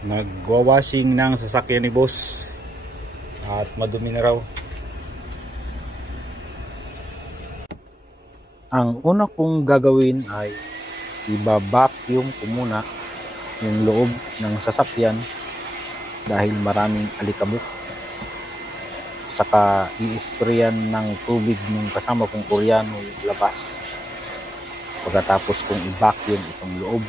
Nagwa-washing ng sasakyan ni boss at madumi na raw. Ang una kong gagawin ay i-vacuum ko muna yung loob ng sasakyan dahil maraming alikabok. Saka i-sprayan ng tubig ng kasama kong Koreano yung labas pagkatapos kong i-vacuum itong loob.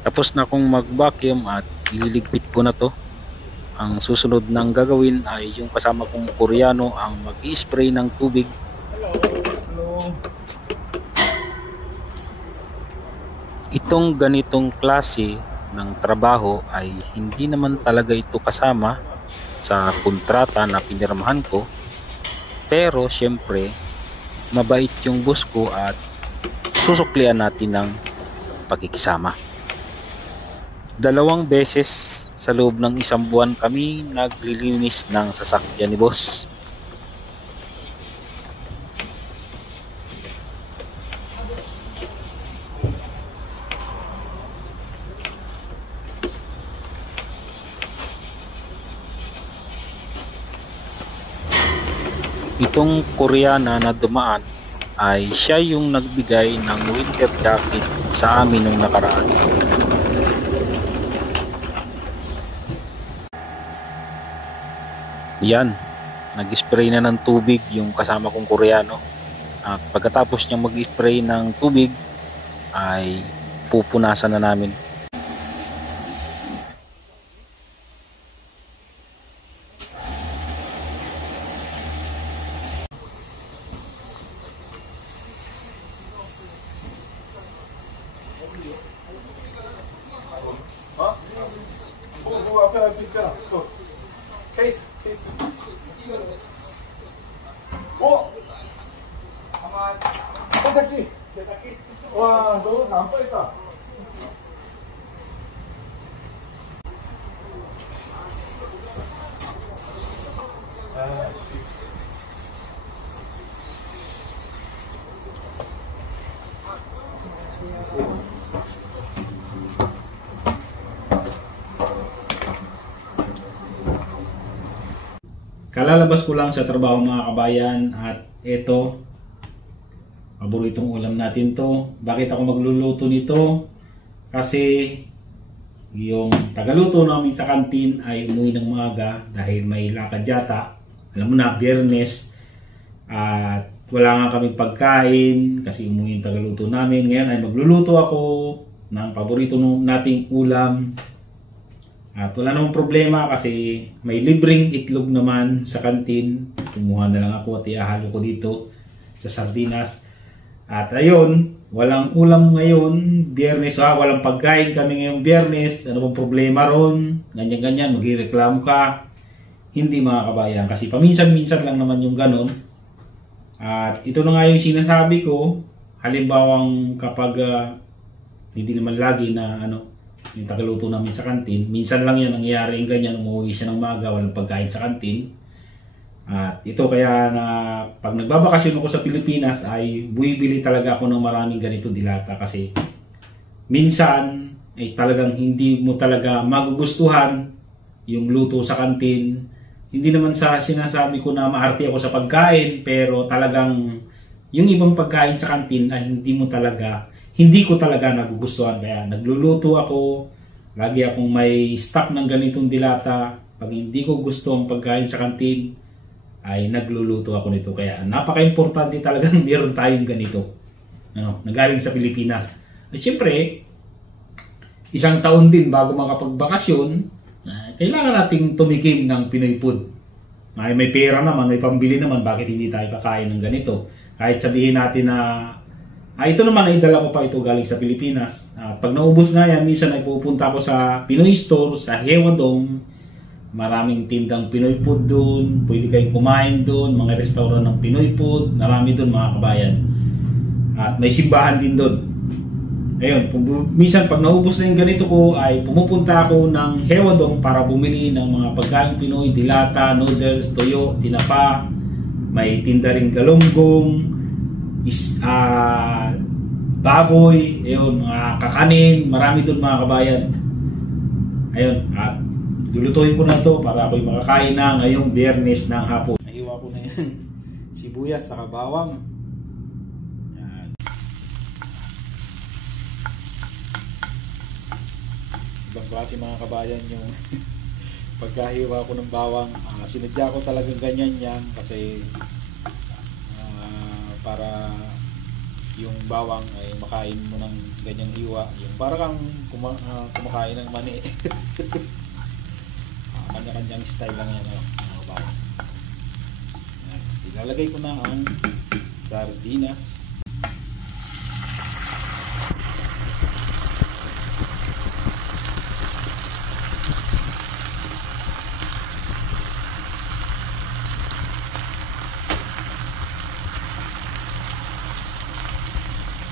Tapos na akong mag-vacuum at ililigpit ko na to. Ang susunod ng gagawin ay yung kasama kong Koreano ang mag-i-spray ng tubig. Itong ganitong klase ng trabaho ay hindi naman talaga ito kasama sa kontrata na pinirmahan ko. Pero syempre, mabait yung boss ko at susuklian natin ng pakikisama. 2 beses sa loob ng 1 buwan kami naglilinis ng sasakyan ni boss. Itong Koreana na dumaan ay siya yung nagbigay ng winter jacket sa amin nung nakaraan. Yan, nag-spray na ng tubig yung kasama kong Koreano. At pagkatapos niyang mag-spray ng tubig ay pupunasan na namin. 케이스. 오! 가만. 세탁기. 와, 너 안 뻔했다. 아씨. Kalalabas ko lang sa trabaho mga kabayan at ito, paboritong ulam natin to. Bakit ako magluluto nito? Kasi yung tagaluto namin sa kantin ay umuwi ng maaga dahil may lakad yata. Alam mo na, Biyernes at wala nga kaming pagkain kasi umuwi yung tagaluto namin. Ngayon ay magluluto ako ng paborito nating ulam. At wala namang problema kasi may libreng itlog naman sa kantin. Kumuha na lang ako at ihalo ko dito sa sardinas. At ayun, walang ulam ngayon, Biyernes. Walang pagkain kami ngayong Biyernes. Ano bang problema ron? Ganyan-ganyan, maghireklamo ka. Hindi mga kabayan kasi paminsan-minsan lang naman yung ganon. At ito na nga yung sinasabi ko. Halimbawang kapag hindi naman lagi na yung tagaluto namin sa kantin. Minsan lang yan nangyayari yung ganyan, umuwi siya ng maga, walang pagkain sa kantin. At ito kaya na pag nagbabakasyon ako sa Pilipinas ay buibili talaga ako ng maraming ganito dilata kasi minsan ay talagang hindi mo talaga magugustuhan yung luto sa kantin. Hindi naman sa sinasabi ko na maarte ako sa pagkain, pero talagang yung ibang pagkain sa kantin ay hindi ko talaga nagugustuhan. Kaya nagluluto ako, lagi akong may stock ng ganitong dilata. Pag hindi ko gusto ang pagkain sa kantin, ay nagluluto ako nito. Kaya napaka-importante talagang meron tayong ganito nagaling sa Pilipinas. At syempre, 1 taon din bago makapagbakasyon, kailangan nating tumikim ng Pinoy food. May pera naman, may pambili naman, bakit hindi tayo kakain ng ganito? Kahit sabihin natin na ito naman ay dala ko pa ito galing sa Pilipinas. Pag naubos na yan, minsan ay pupunta ako sa Pinoy store, sa Hewadong. Maraming tindang Pinoy food doon. Pwede kayong kumain doon. Mga restaurant ng Pinoy food. Marami doon mga kabayan. At may simbahan din doon. Ayun, minsan pag naubos na yung ganito ko ay pumupunta ako ng Hewadong para bumili ng mga pagkain Pinoy. Dilata, noodles, toyo, tinapa. May tinda ring galunggong. Baboy. Ayun, mga kakanin. Marami doon mga kabayan. Ayun, at lulutuin ko na to para ako'y makakain na ngayong Biyernes ng hapon. Nahiwa ko na yan. Sibuyas sa bawang. Yan. Ibang klase mga kabayan yung pagkahiwa ko ng bawang. Sinadya ko talagang ganyan yan kasi para yung bawang ay makain mo ng ganyang hiwa. Yung para kang kumakain ng mani. Kanya-kanyang style lang yan, mga kabayan. Ilalagay ko na ang sardinas.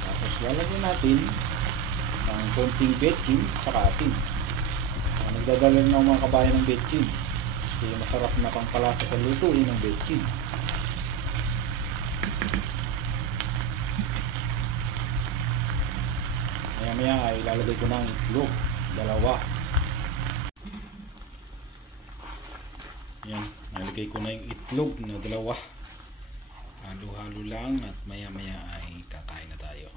Tapos lalagyan natin ng konting betchin sa asin. Nagdadala na mga kabayan ng betchin kasi masarap na pangpalasa sa lutuin ng betchin. Maya maya ay ilalagay ko ng itlog, 2. Yan, nalagay ko na yung itlog na 2. Halo-halo lang at maya maya ay kakain na tayo.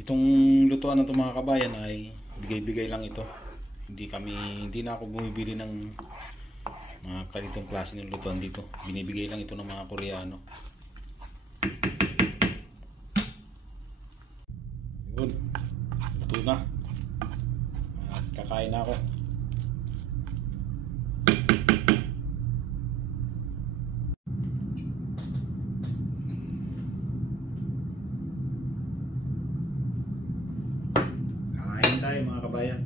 Itong lutuan na ito mga kabayan ay bigay-bigay lang ito. Hindi na ako bumibili ng mga ganitong klase ng lutuan dito. Binibigay lang ito ng mga Koreano. Yun, luto na. At kakain na ako. Tayo mga kabayan.